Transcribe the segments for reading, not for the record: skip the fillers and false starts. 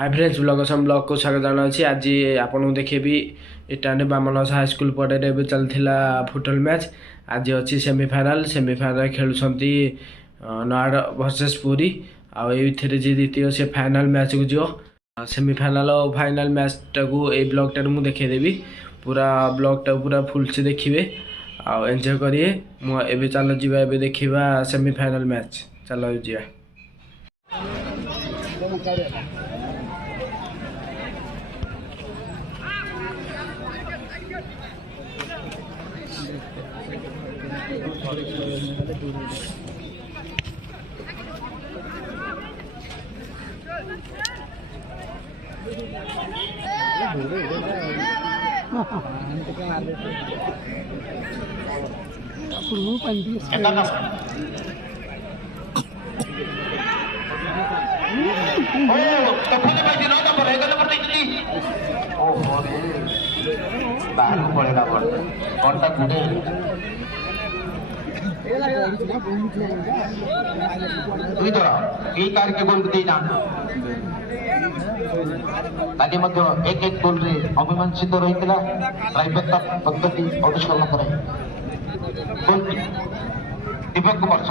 Hi friends ब्लॉगसम blog को स्वागत जनावि आज आपको देखेबी इटाने बामनस हाईस्कल पड़े चलता फुटबल मैच आज अच्छी सेमिफाइनाल खेलुंट नयागढ़ वर्सेस पुरी आउ जी द्वितीय से फाइनाल मैच को जो सेमिफाइनाल और फाइनाल मैच टाक ब्लॉग टा मुझे देखीदेवी पूरा ब्लॉग टा पूरा फुल से देखिए आउ एंजॉय करेंगे। चल जा देखा सेमिफाइनाल मैच चल जा एक एक गोल रे अमीमांसित रही ट्राइबेका पद्धति अनुसरण करे गोल दीपक वर्ष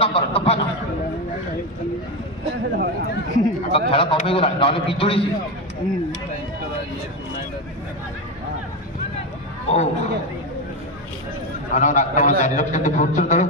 नंबर तूफान खेल कमीगला ना विजुड़ी आक्रमण जारी रखते फुटचुर दल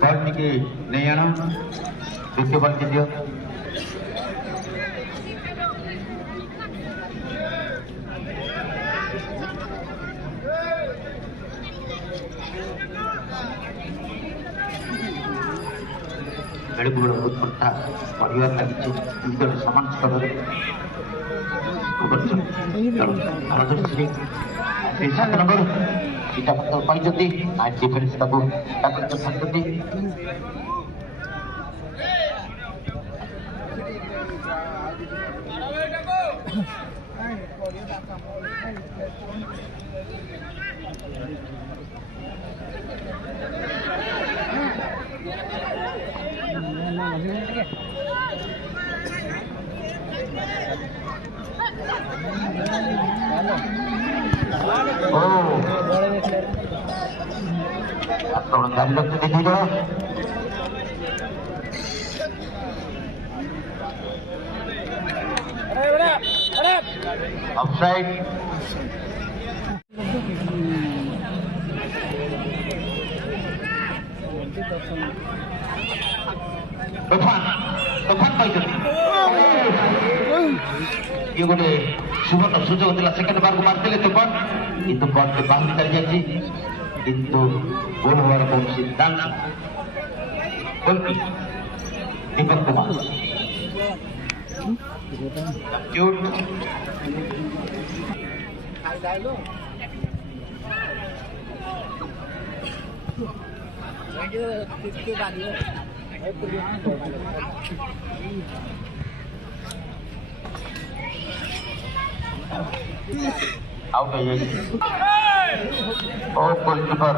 बॉल के नहीं आना द्वितीय बॉल के दियो बहुत पट्टा परिवार लगी समान स्तर number kita betul paling jadi naik defense tabu takut tersakiti aक्रमण जारी रखते दीजिए ऑफसाइड तूफान ये गोटे सुबर्ण सुजोग सेकेंड बार को मारते तूफान किंतु बॉल के बाहर चली जाती কিন্তু গোল হওয়ার কোন সিদ্ধান্ত গোলকি দীপক কুমার চুট आउट हो जाएगी ओ गोलकीपर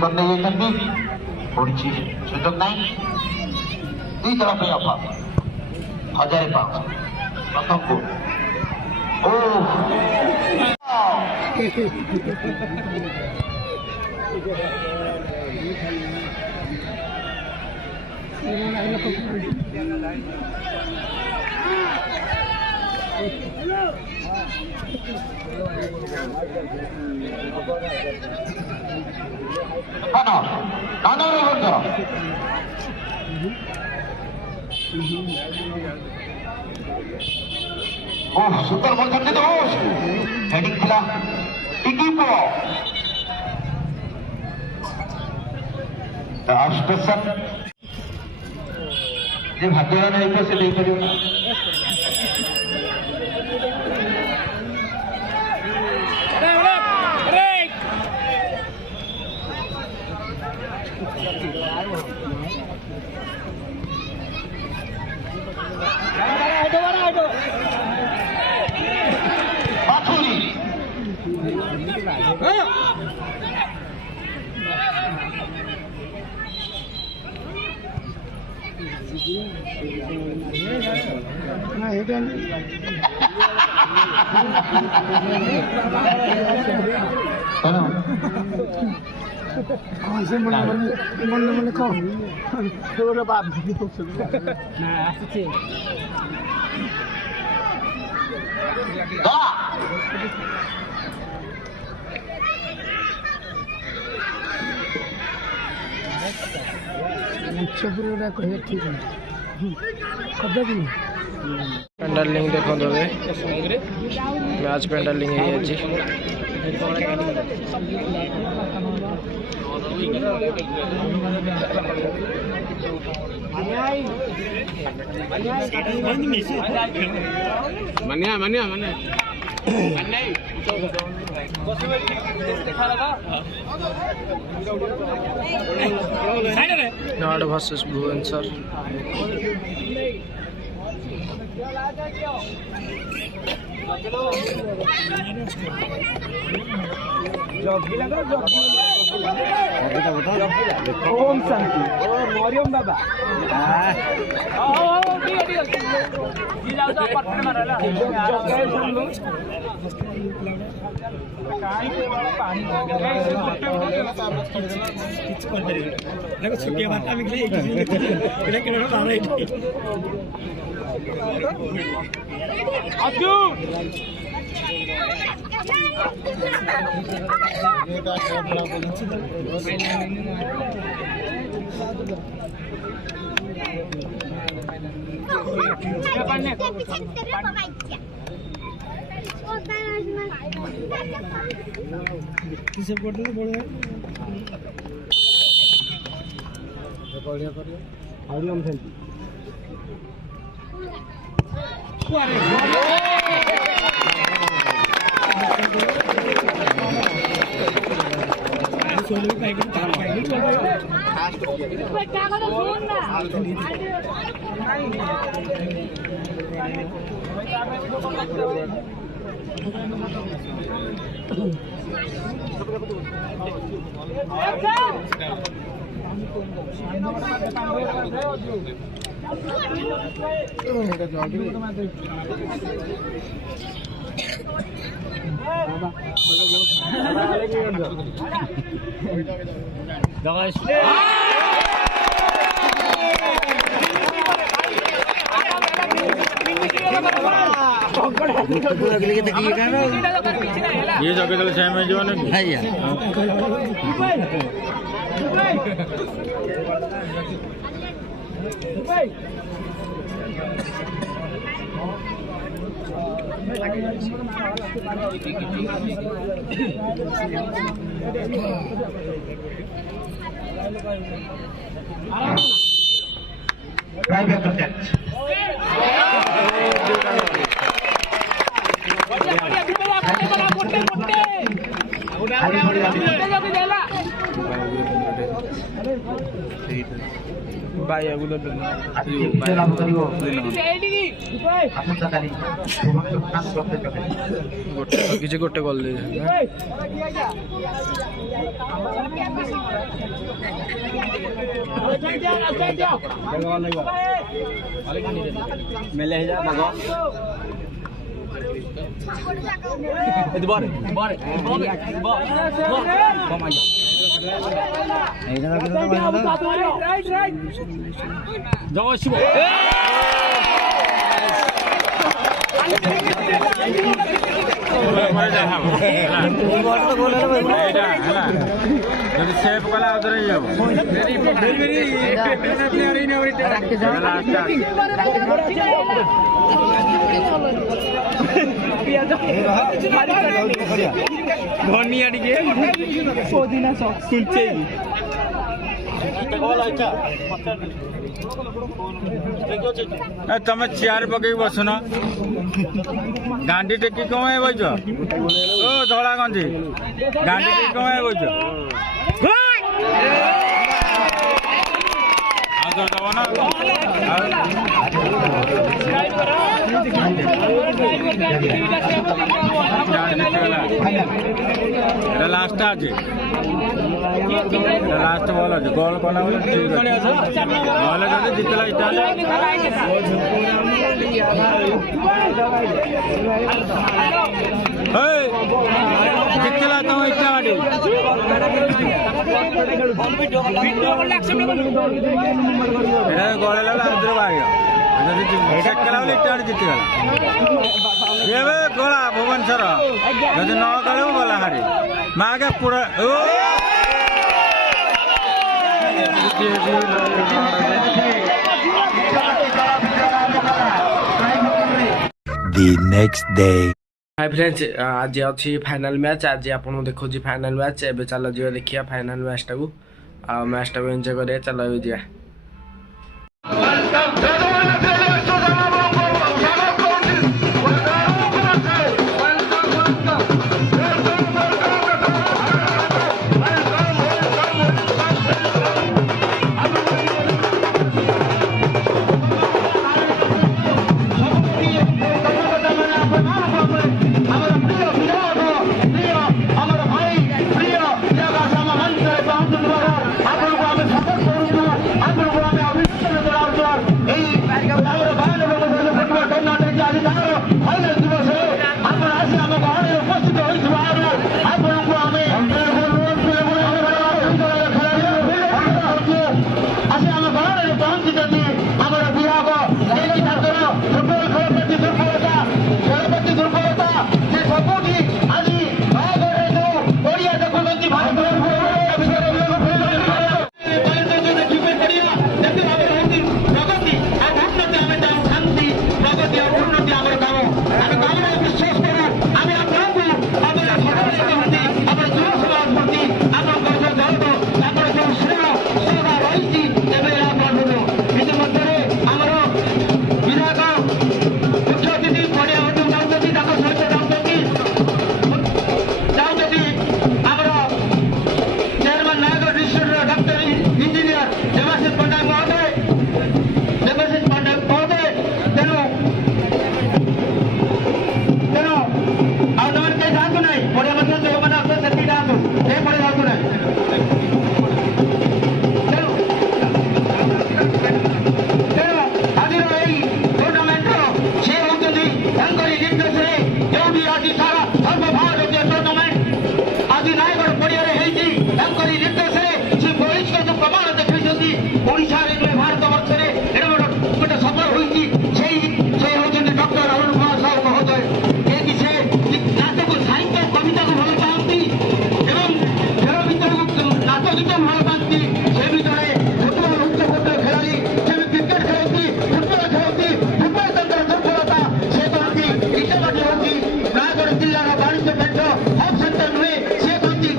करने ये जल्दी थोड़ी सी सुযোগ নাই দুই তরফে অফার 1005 প্রথম গোল ও সুন্দর বল করতে দোষ হেডিং খেলা টিকি পো স্টেশন যে ভাগ্যবান হইতো সে ଦେଇପାରିବ না মনে কম বাদ না আসছে ଉଚ୍ଚପୁରଟା କହିବା ଠିକ पेंडल लिंक देखो मैच पेंडल लिंक मनिया मनिया मनिया नॉट वर्सेस भुवनेश्वर ओम शांति ओ मरियम बाबा ये जगह चले छह में जो है यार Thank you. Private catch. କିଛି ଗୋଟେ ଗଲ ଯଦି ସେଭ୍ କଲେ ଆଉ ଥରେ ଇଏ ଧନିଆ ଟିକେ ପୋଦିନା ସୁଞ୍ଚେଇକି ତମେ ଚେୟାର ପକେଇକି ବସୁନ ଗାଣ୍ଡି ଟେକି କମାଇ ବଇଛ ଓ ଧଳା ଗଞ୍ଜି ଗାଣ୍ଡି ଟେକି କମାଇ ବଇଛ ଆଉ ତ ଦବ ନା এটা লাস্টটা আছে লাস্ট বল আছে গোল কলা বলে ঠিক আছে নহলে যদি জিতলা এই জিতলা তো ইচ্ছা গাড়ি এটা গোলে লাগলে আদ্র বাড়িয়া যদি সেকেলা বলে ইটা জিতগলা ଏବେ ଗଲା ଭୁବନେଶ୍ୱର ଯଦି ନ ଗଲେ ଗଲା ହାରି ମାକେ ପୁରା The next day. Hi friends आज अच्छी फाइनाल मैच आज आपको देखो फाइनाल मैच एबे चलो जी देखिए फाइनाल मैच टाकू मैच टाकू एंजॉय करिए चलो जी ଜିଲ୍ଲାର ବାଣିଜ୍ୟ କେନ୍ଦ୍ର ହବ୍ ସେଣ୍ଟର ନୁହେଁ ସେ କହନ୍ତି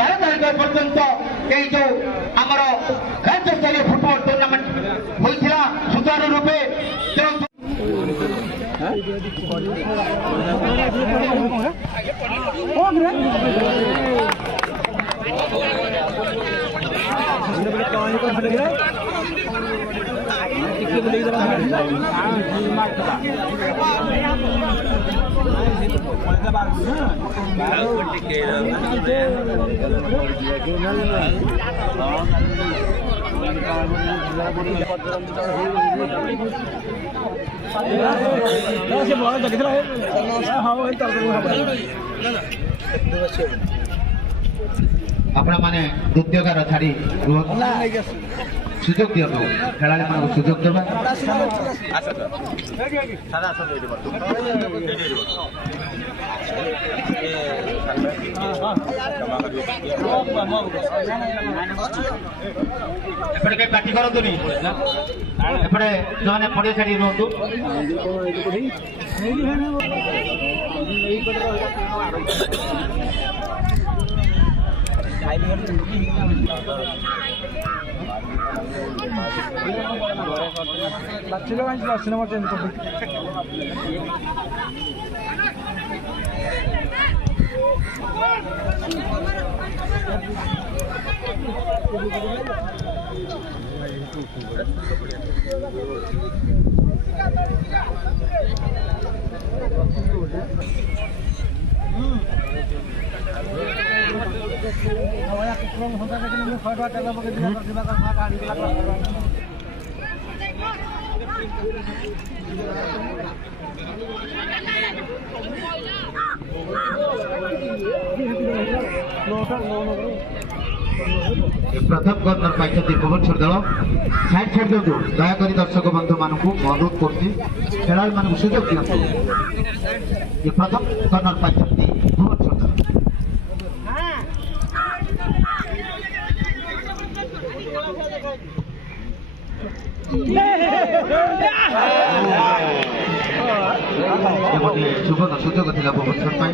12 तारिख पर्यंत ये जो आमर राज्य स्तरीय फुटबॉल टूर्नामेंट होइथिला सुचारू रूपे आपण माने द्वितीयकार छाड़ी सुजोग दियो खेलाड़ी मान सुजोग देबा एपटे के पार्टी करतुनी एपटे जो माने पड़े छाड़ी रहतु प्रथम कर्नर पाई भुवनेश्वर दल साइड छाड़ दिखाँ दयाकोरी दर्शक बंधु मानक अनुरोध कर खेलाड़ी मान सुजोग दिखाँ ये प्रथम कर्नर पाई भुवनेश्वर दल सुवर्ण सुजोग थी भुवनेश्वर पाई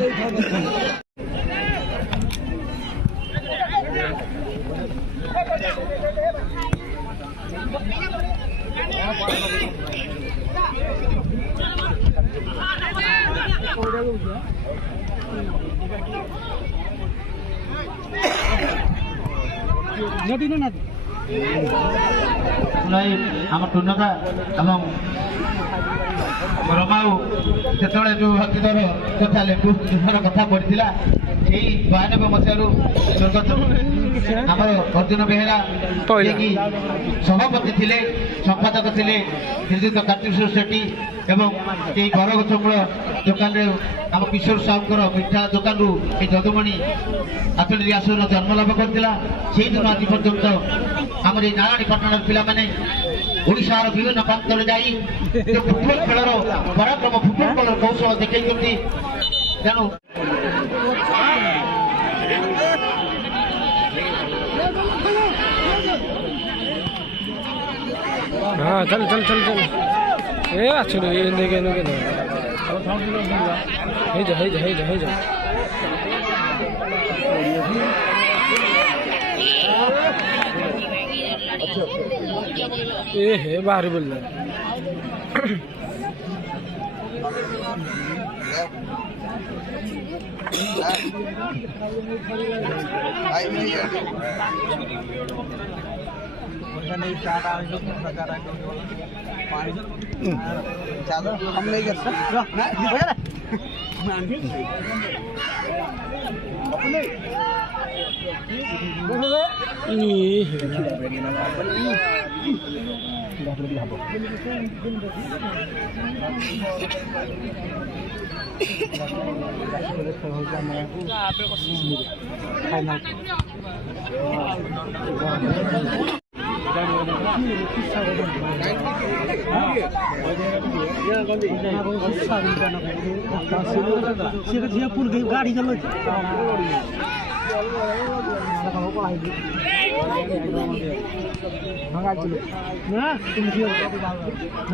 आम टूर्णा एवं रमाऊ जो हकीदर कथा लेंबू कथा पड़ा से 92 मसीह स्वर्गत आम अर्जुन बेहेरा सभापति थे संपादक थे श्रीजुक्त कार्तिकेश्वर सेठी एवं ये बरगछमूल दुकान आम किशोर साहूर मिठा दुकान जदुमणि आचल आसन जन्म लाभ करता से दिन आज पर्यंत आम नारायणपटन पिला ओडिशार विभिन्न प्रांतर जाई फुटबॉल खेलर पराक्रम फुटबॉल कौशल देखते तेणु हाँ चल चल चल चल ए अच्छे ये देखे देखे हे जा ए हे बाहर बोल चलो हम नहीं कर गाड़ी चलो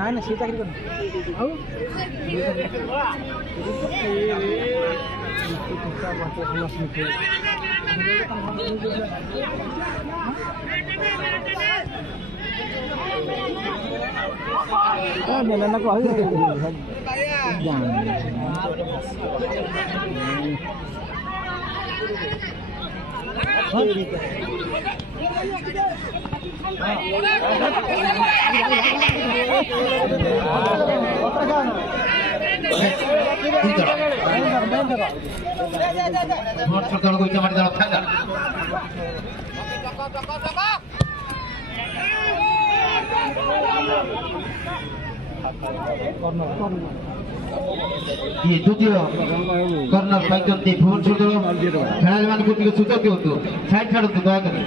ना सीता ଦଳକୁ ଇଟା ମାଟି ଦଳ ଖାଇଲା ये द्वितीय कर्नर पाइछन्ति भुवनेश्वर दल खेलाडीମାନଙ୍କୁ ଟିକେ ସୁଯୋଗ ଦିଅନ୍ତୁ ସାଇଡ୍ ଛାଡ଼ନ୍ତୁ ଦୟାକରି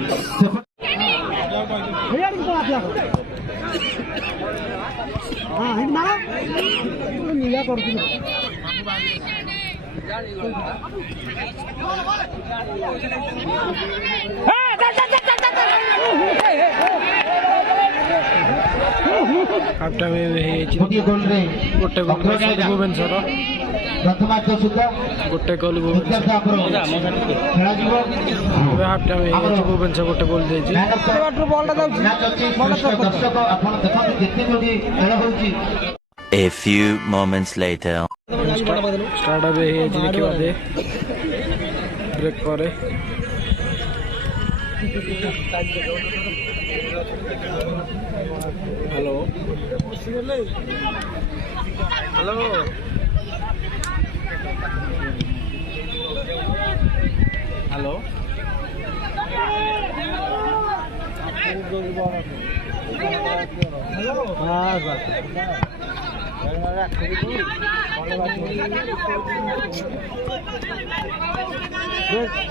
ଗୋଟିଏ ଗୋଲରେ ଗୋଟେ ଗୋଲ ଭୁବନେଶ୍ୱର ପ୍ରଥମାର୍ଦ୍ଧ ସୁଦ୍ଧା ଗୋଟେ ଗୋଲ ଭୁବନେଶ୍ୱର ଖେଳାଯିବ ଏବେ ହାଫ୍ ଟାଇମ୍ ହେଇଯାଇଛି ଭୁବନେଶ୍ୱର ଗୋଟେ ଗୋଲ ଦେଇଛି ଦର୍ଶକ ଆପଣ ଦେଖନ୍ତୁ ଯେତେ ଯୋଡ଼ି ଖେଳ ହେଉଛି A few moments later. Start ଏବେ ହେଇଯାଇଛି ଦେଖିବା ଦେ ବ୍ରେକ୍ ପରେ ହ୍ୟାଲୋ ହ୍ୟାଲୋ ହ୍ୟାଲୋ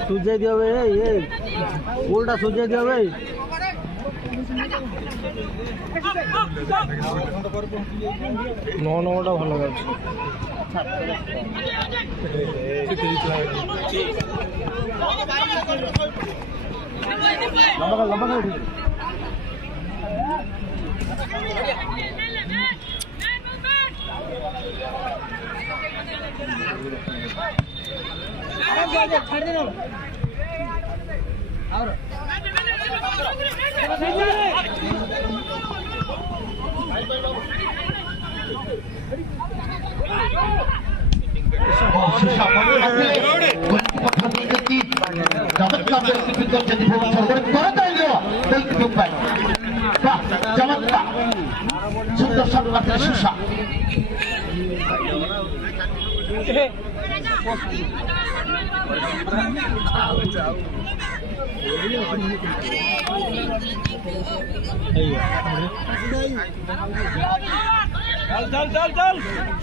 ସୁଜେଇ ଦିଅ ବେ ଏ ଗୋଲଟା ସୁଜେଇ ଦିଅ ବେ ନଅ ନଅଟା ଭଲ ଯାଉଛି सुंदर शॉट मात्र शीशा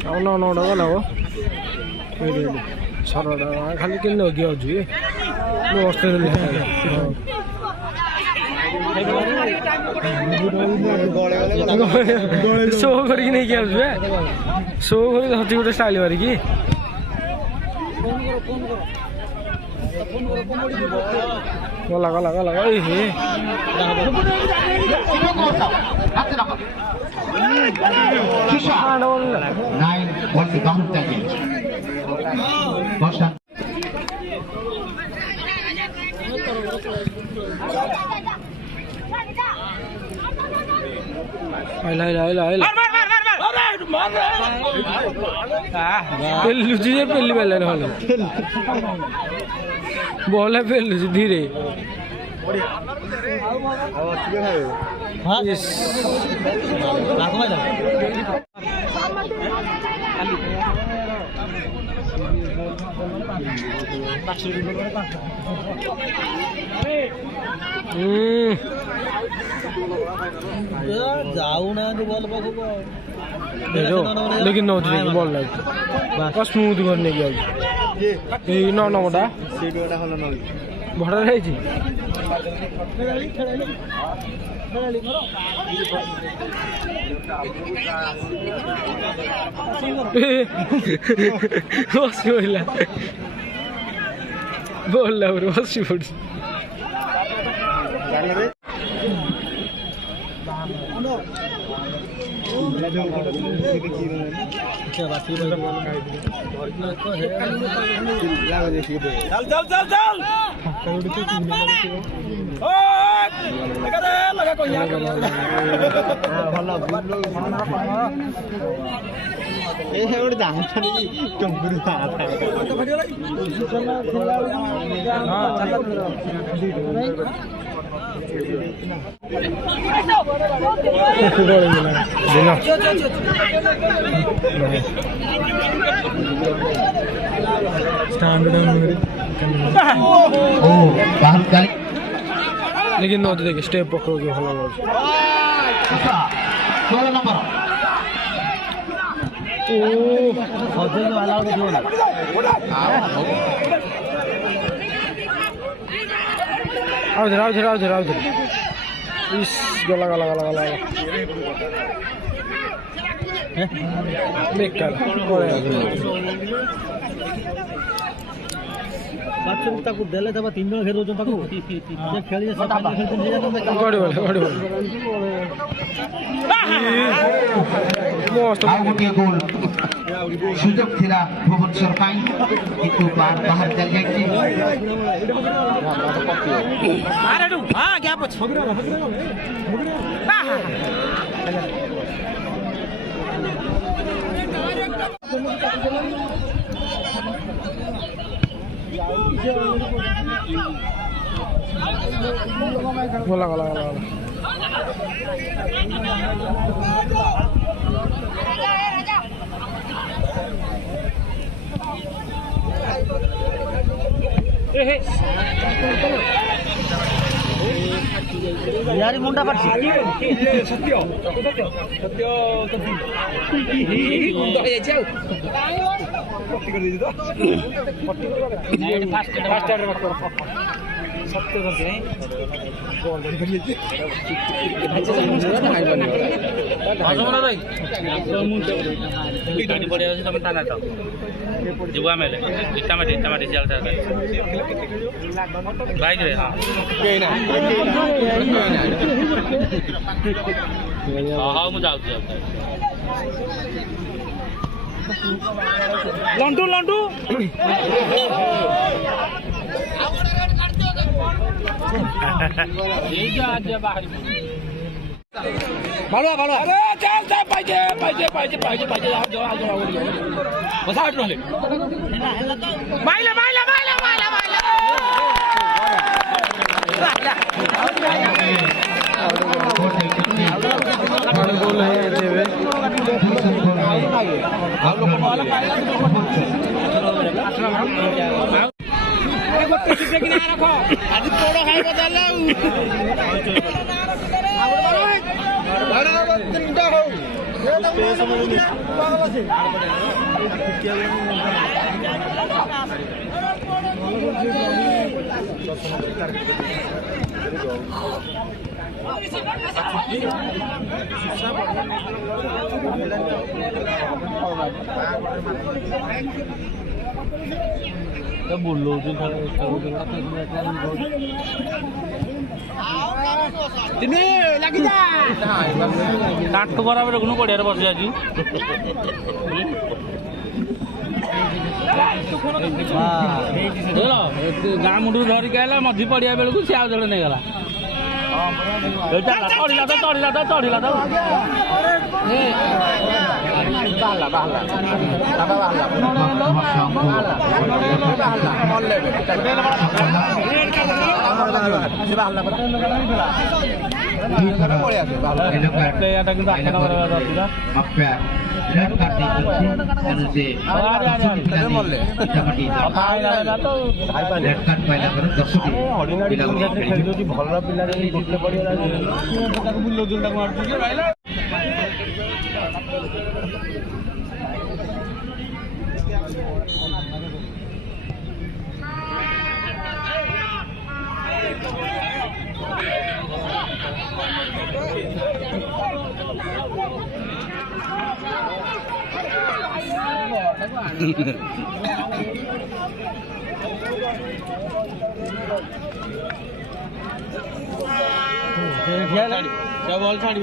అవునా నోడా గలవో సరడా खाली के लगी आज ये मस्त शो करके नहीं किया शो कर हती गोटे स्टाइल मारिकी गला गला गला हे पेलुची पेली पेल बॉल है पेलुची धीरे जाऊना बॉल पाखक लेकिन नौ बॉल लगे स्मूथ करने की नौ नौटा भड़ा रही बस बोल बस पड़ी लेकिन नौ देखिए स्टेप पकड़ोगे भला 16 नंबर आओ इस गला बेकार ତାକୁ ଦେଲେ ଦେବା 3 ଜଣ ଖେଳି ଦଉଛନ୍ତି ତାକୁ ଖେଳି ଆଉ ଗୋଟିଏ ଗୋଲ ସୁଯୋଗ ଥିଲା ଭୁବନେଶ୍ୱର ପାଇଁ କିନ୍ତୁ ବାହାର ଚାଲି ଯାଇଛି गला यार मुंडा पड़छ सत्य मुंडा हे जाऊ पट्टी कर दीजिए तो फास्ट ऑर्डर मत करो सत्य सत्य है बॉल करिए अच्छा भाई बन आजमना भाई गाड़ी पड़े আছে তুমি টানা দাও जुआ में इटामाटी चलता है बाइक रे हां हां मु जाऊ लंडू ये जो आज बाहर भालो अरे चल पाहिजे आज बसा आटले माइला गोल है जेवे आज तोड़ खाई बदल बोलो लगी जा टाटू बराबर गुण पड़िया बस आज गाँ मुंडू धरिक आला मझी पड़िया बेलू सी आउ जड़े नहीं गला चढ़ला तो ଭଲ ପିଲା ଜିତେ ପଡିଗଲା ବୁଲଉଛନ୍ତି ତାକୁ ମାରୁଛନ୍ତି ଭାଇଲା बॉल छाड़ी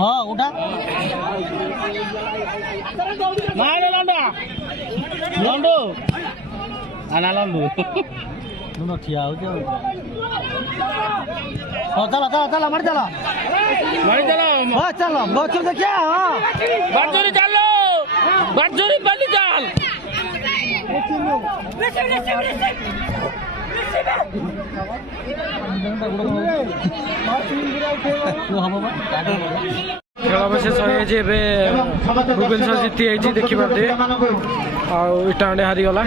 हाँ उठा मारे लंडो लंडो आना लंडो दोनों ठिया हो जाओ हाँ चलो चलो चलो मर चलो मारी चलो हाँ चलो गौचम से क्या हाँ बाजूरी चलो बाजूरी बंद चाल ଖେଳ ଅବଶ୍ୟ ସରିଯାଇଛି ଏବେ ଭୁବନେଶ୍ୱର ଜିତି ଯାଇଛି ଦେଖିପାରୁଥିବେ ଆଉ ଇଟାଣ୍ଡେ ହାରିଗଲା।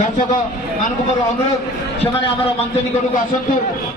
ଦର୍ଶକ ମାନଙ୍କୁ ମୋର ଅନୁରୋଧ ସେମାନେ ଆମର ମଞ୍ଚ ନିକଟକୁ ଆସନ୍ତୁ।